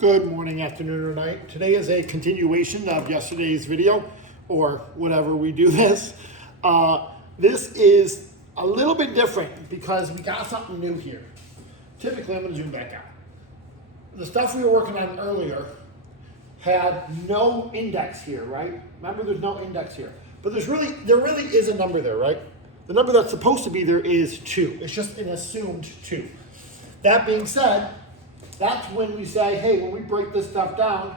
Good morning, afternoon, or night. Today is a continuation of yesterday's video, or whatever we do this. This is a little bit different because we got something new here. Typically, I'm going to zoom back out. The stuff we were working on earlier had no index here, right? Remember, there's no index here. But there really is a number there, right? The number that's supposed to be there is 2. It's just an assumed 2. That being said, that's when we say, hey, when we break this stuff down,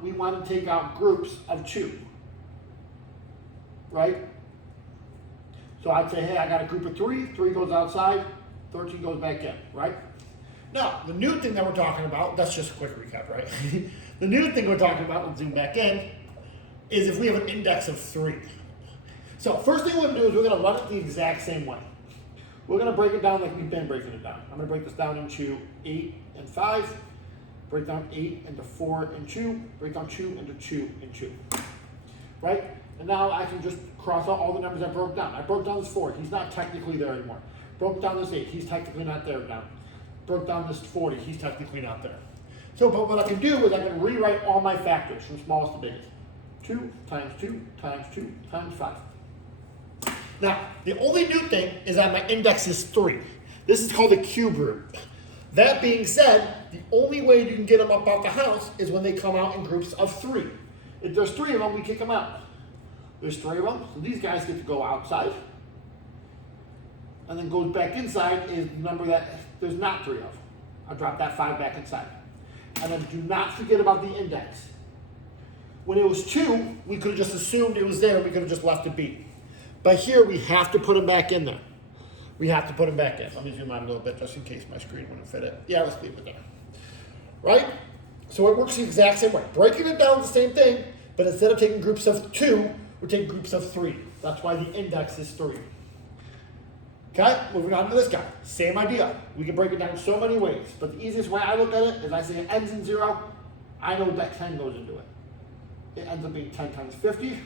we want to take out groups of 2, right? So I'd say, hey, I got a group of 3, 3 goes outside, 13 goes back in, right? Now, the new thing that we're talking about, that's just a quick recap, right? The new thing we're talking about, we'll zoom back in, is if we have an index of 3. So first thing we're going to do is we're going to run it the exact same way. We're going to break it down like we've been breaking it down. I'm going to break this down into 8 and 5, break down 8 into 4 and 2, break down 2 into 2 and 2, right? And now I can just cross out all the numbers I broke down. I broke down this 4, he's not technically there anymore. Broke down this 8, he's technically not there now. Broke down this 40, he's technically not there. So, but what I can do is I can rewrite all my factors from smallest to biggest. 2 times 2 times 2 times 5. Now, the only new thing is that my index is 3. This is called a cube root. That being said, the only way you can get them up out the house is when they come out in groups of 3. If there's 3 of them, we kick them out. There's 3 of them, so these guys get to go outside. And then goes back inside is the number that there's not 3 of. I'll drop that 5 back inside. And then do not forget about the index. When it was 2, we could have just assumed it was there and we could have just left it be. But here we have to put them back in there. We have to put them back in. Let me zoom out a little bit just in case my screen wouldn't fit it. Yeah, let's leave it there. Right? So it works the exact same way. Breaking it down is the same thing, but instead of taking groups of 2, we're taking groups of 3. That's why the index is 3. Okay, moving on to this guy. Same idea. We can break it down so many ways, but the easiest way I look at it is I say it ends in 0. I know that 10 goes into it. It ends up being 10 times 50,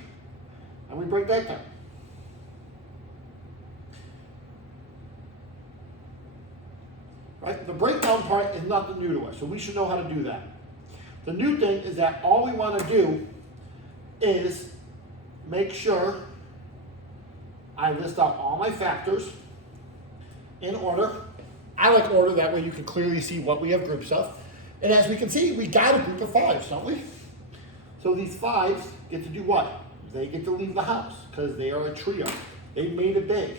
and we break that down. Right? The breakdown part is nothing new to us, so we should know how to do that. The new thing is that all we want to do is make sure I list out all my factors in order. I like order, that way you can clearly see what we have groups of. And as we can see, we got a group of 5s, don't we? So these 5s get to do what? They get to leave the house because they are a trio. They made it big.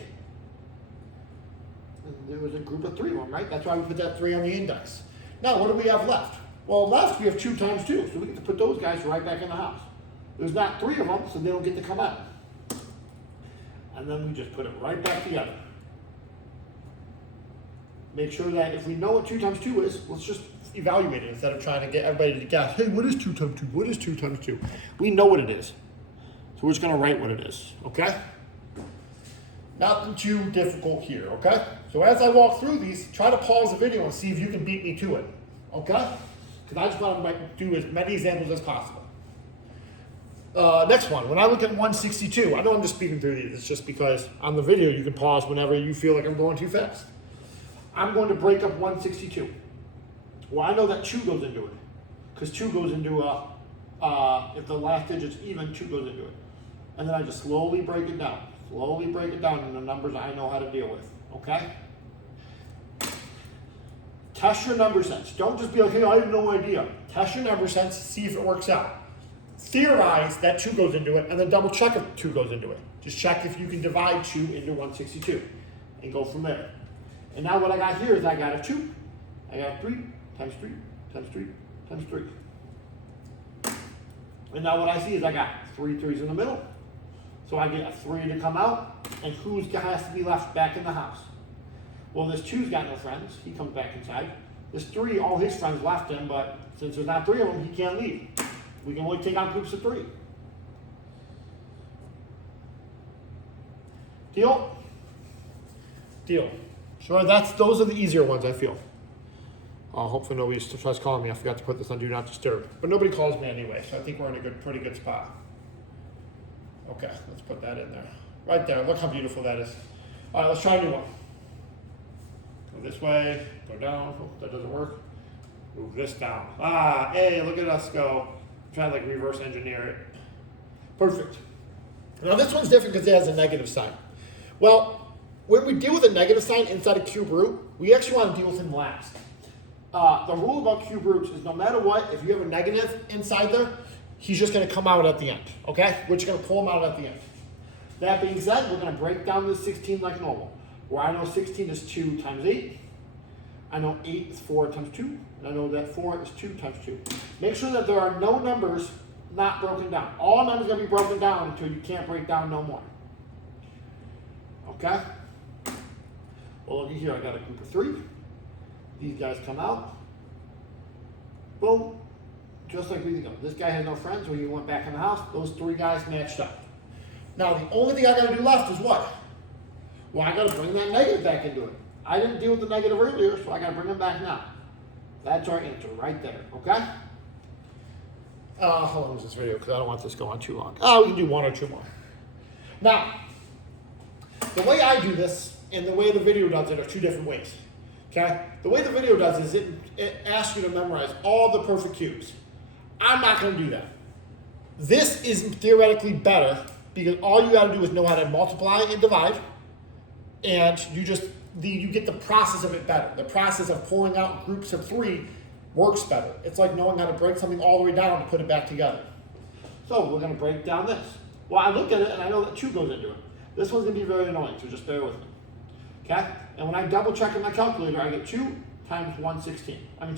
And there was a group of 3 of them, right? That's why we put that 3 on the index. Now, what do we have left? Well, left we have 2 times 2, so we get to put those guys right back in the house. There's not 3 of them, so they don't get to come out. And then we just put it right back together. Make sure that if we know what 2 times 2 is, let's just evaluate it instead of trying to get everybody to guess, hey, what is 2 times 2? What is 2 times 2? We know what it is. So we're just going to write what it is, okay? Nothing too difficult here, okay? So as I walk through these, try to pause the video and see if you can beat me to it, okay? Because I just want to do as many examples as possible. Next one, when I look at 162, I know I'm just speeding through these, it's just because on the video you can pause whenever you feel like I'm going too fast. I'm going to break up 162. Well, I know that 2 goes into it, because 2 goes into if the last digit's even, 2 goes into it. And then I just slowly break it down in the numbers I know how to deal with, okay? Test your number sense. Don't just be like, hey, I have no idea. Test your number sense, see if it works out. Theorize that 2 goes into it, and then double check if 2 goes into it. Just check if you can divide 2 into 162, and go from there. And now what I got here is I got a 2. I got 3 times 3 times 3 times 3. And now what I see is I got 3 3s in the middle. So I get a 3 to come out, and who has to be left back in the house? Well, this 2's got no friends. He comes back inside. This 3, all his friends left him, but since there's not 3 of them, he can't leave. We can only take out groups of 3. Deal? Deal. Sure, those are the easier ones, I feel. Hopefully nobody tries calling me. I forgot to put this on Do Not Disturb. But nobody calls me anyway, so I think we're in a pretty good spot. Okay, let's put that in there. Right there, look how beautiful that is. All right, let's try a new one. Go this way, go down. Oh, that doesn't work. Move this down. Ah, hey, look at us go. I'm trying to like reverse engineer it. Perfect. Now this one's different because it has a negative sign. Well, when we deal with a negative sign inside a cube root, we actually want to deal with him last. The rule about cube roots is no matter what, if you have a negative inside there, he's just going to come out at the end, okay? We're just going to pull him out at the end. That being said, we're going to break down this 16 like normal. Where I know 16 is 2 times 8. I know 8 is 4 times 2. And I know that 4 is 2 times 2. Make sure that there are no numbers not broken down. All numbers are going to be broken down until you can't break down no more. Okay? Well, look here, I got a group of 3. These guys come out. Boom. Just like we go. This guy has no friends, so he went back in the house. Those 3 guys matched up. Now, the only thing I got to do left is what? Well, I got to bring that negative back into it. I didn't deal with the negative earlier, so I got to bring it back now. That's our answer right there, okay? How long is this video? Because I don't want this going on too long. We can do 1 or 2 more. Now, the way I do this and the way the video does it are 2 different ways, okay? The way the video does is it asks you to memorize all the perfect cubes. I'm not going to do that. This is theoretically better because all you got to do is know how to multiply and divide, and you get the process of it better. The process of pulling out groups of 3 works better. It's like knowing how to break something all the way down to put it back together. So we're going to break down this. Well, I look at it and I know that 2 goes into it. This one's going to be very annoying, so just bear with me. Okay? And when I double check in my calculator, I get 2 times 216. And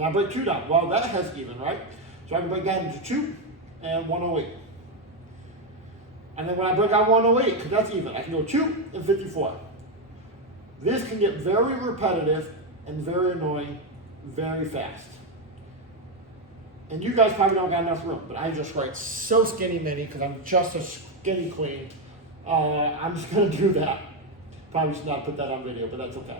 then I break 2 down. Well, that has even, right? So I can break that into 2 and 108. And then when I break out 108, because that's even, I can go 2 and 54. This can get very repetitive and very annoying very fast. And you guys probably don't got enough room, but I just write so skinny mini because I'm just a skinny queen. I'm just going to do that. Probably should not put that on video, but that's okay.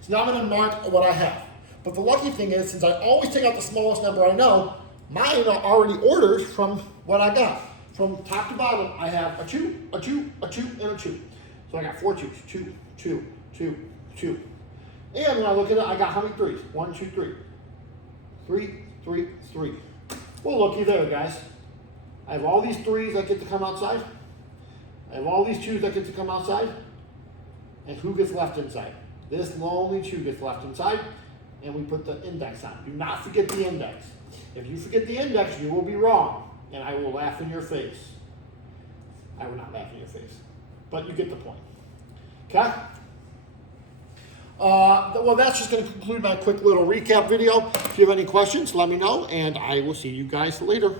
So now I'm going to mark what I have. But the lucky thing is, since I always take out the smallest number I know, mine are already ordered from what I got. From top to bottom, I have a 2, a 2, a 2, and a 2. So I got 4 2s. 2, 2, 2, 2. And when I look at it, I got how many 3s? 1, 2, 3. 3, 3, 3. Well, looky there, guys. I have all these 3s that get to come outside. I have all these 2s that get to come outside. And who gets left inside? This lonely 2 gets left inside. And we put the index on. Do not forget the index. If you forget the index, you will be wrong. And I will laugh in your face. I will not laugh in your face. But you get the point. Okay? Well, that's just going to conclude my quick little recap video. If you have any questions, let me know. And I will see you guys later.